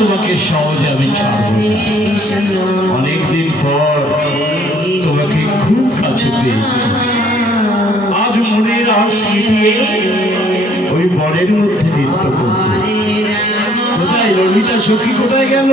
তোমাকে সহজে আমি ছাড়ব অনেকদিন পর তোমাকে খুব কাছে পেয়েছি। আজ মনের আশ ওই বরের মধ্যে নৃত্য করব। কোথায় ললিতা সখী, কোথায় গেল?